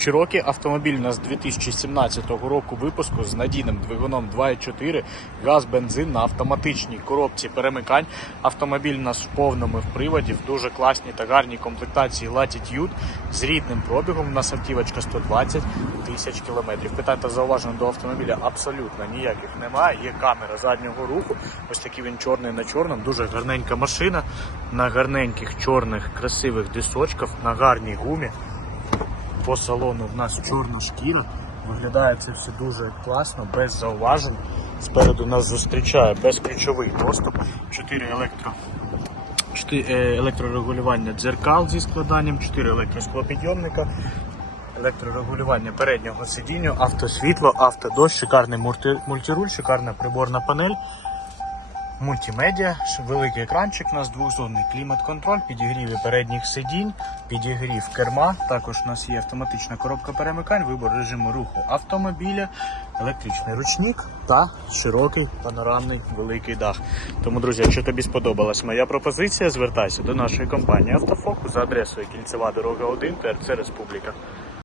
Чирокі автомобіль у нас 2017 року випуску з надійним двигуном 2.4, газ, бензин на автоматичній коробці перемикань. Автомобіль нас в повному приводі, в дуже класній та гарній комплектації Latitude з рідним пробігом. У нас автівочка 120 тисяч кілометрів. Питань та зауважень до автомобіля абсолютно ніяких немає. Є камера заднього руху. Ось такий він чорний на чорному. Дуже гарненька машина на гарненьких чорних красивих дисочках, на гарній гумі. По салону в нас чорна шкіра. Виглядає це все дуже класно, без зауважень. Спереду нас зустрічає безключовий доступ, 4 електро. е, електрорегулювання дзеркал зі складанням, 4 електросклопідйомника, електрорегулювання переднього сидіння, автосвітло, автодощ, шикарний мульти- мультируль, шикарна приборна панель, мультимедіа, великий екранчик, у нас двохзонний клімат-контроль, підігріви передніх сидінь, підігрів керма. Також у нас є автоматична коробка перемикань, вибор режиму руху автомобіля, електричний ручник та широкий панорамний великий дах. Тому, друзі, якщо тобі сподобалась моя пропозиція, звертайся до нашої компанії Автофокус за адресою Кільцева дорога 1, ТРЦ Республіка.